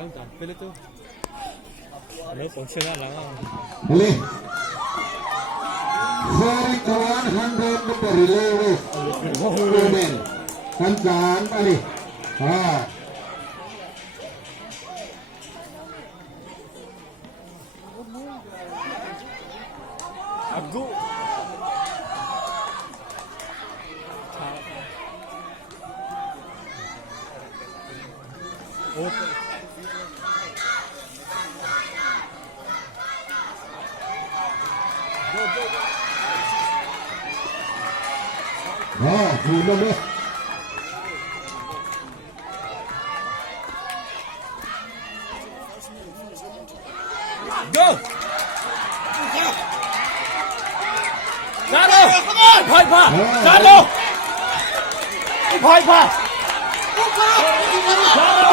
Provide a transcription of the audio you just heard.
Lantan, pila to. Ano, functional lang ang... Hali. Sorry to 100 na perilewe. Women. Kansan, ali. Ha. Ago! Okay. Go, go, go. Ha, hula mo. Go! Salo! Bhai pa! Salo! Bhai pa! Salo!